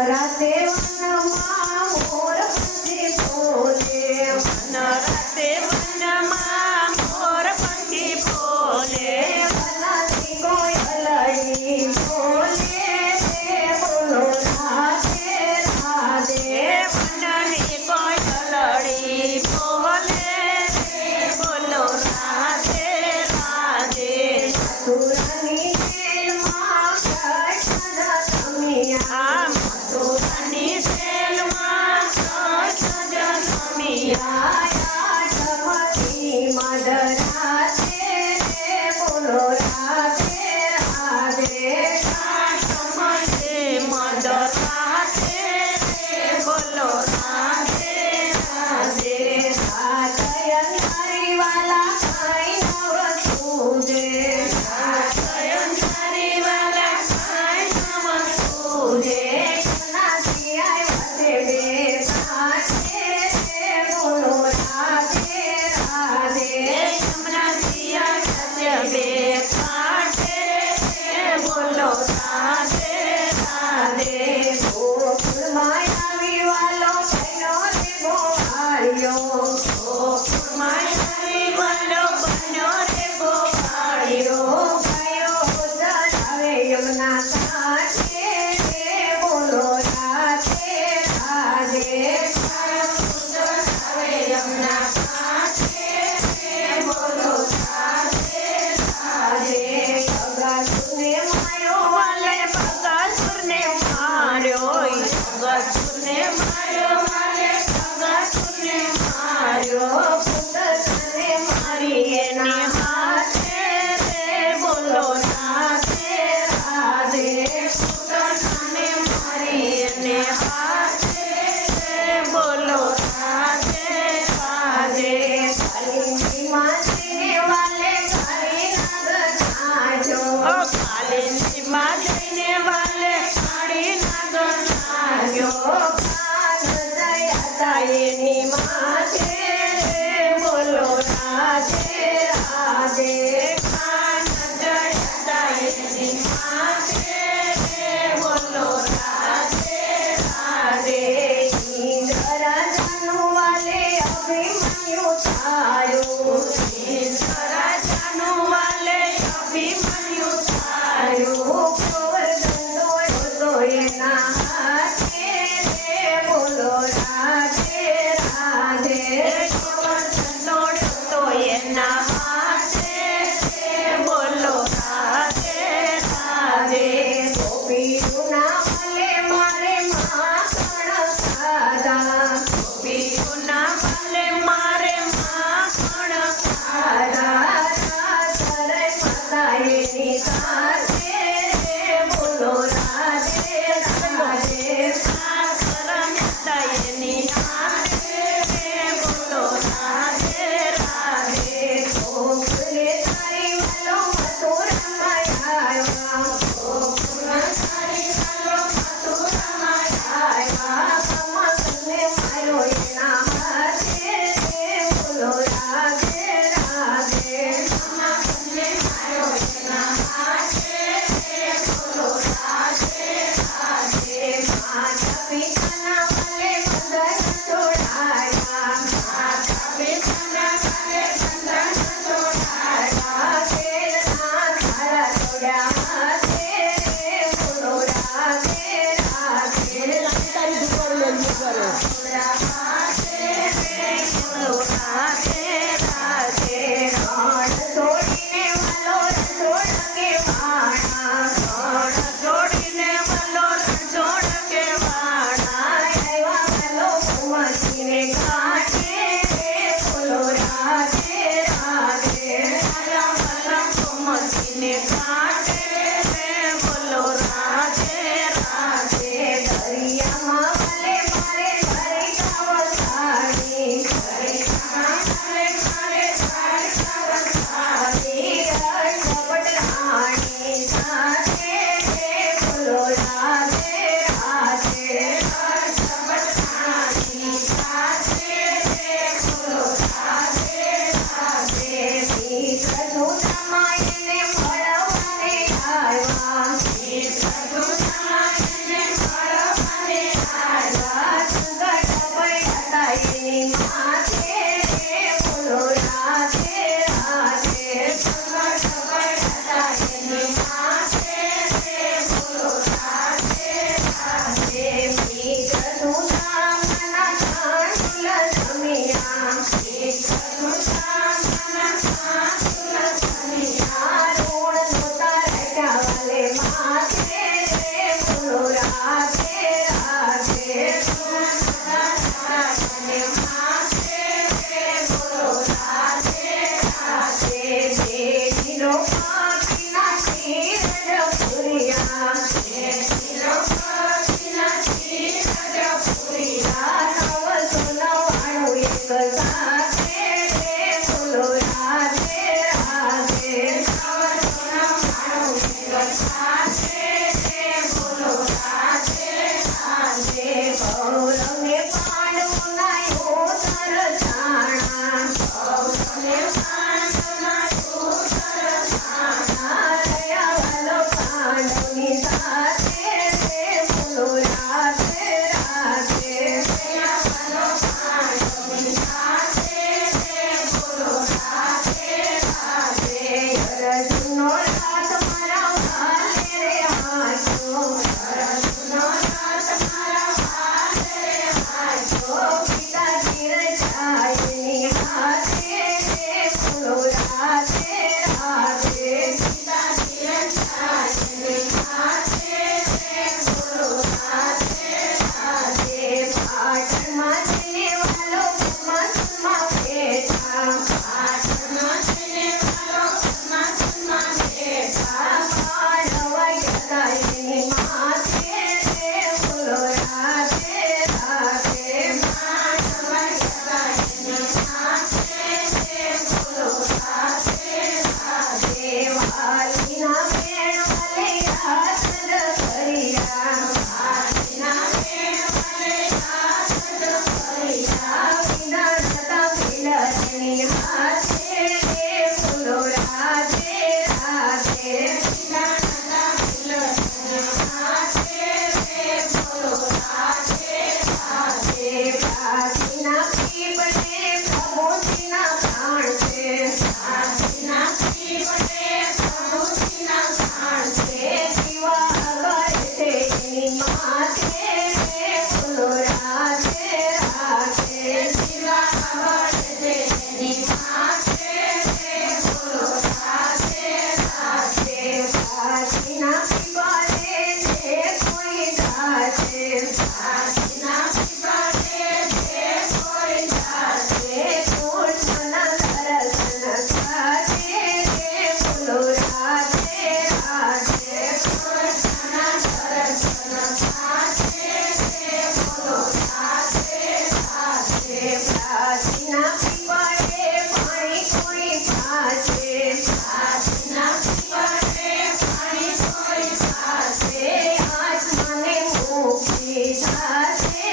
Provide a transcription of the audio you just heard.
રાતે મોર પંખી બોલે નરતે Bye. राधे राधे nearby. সাথে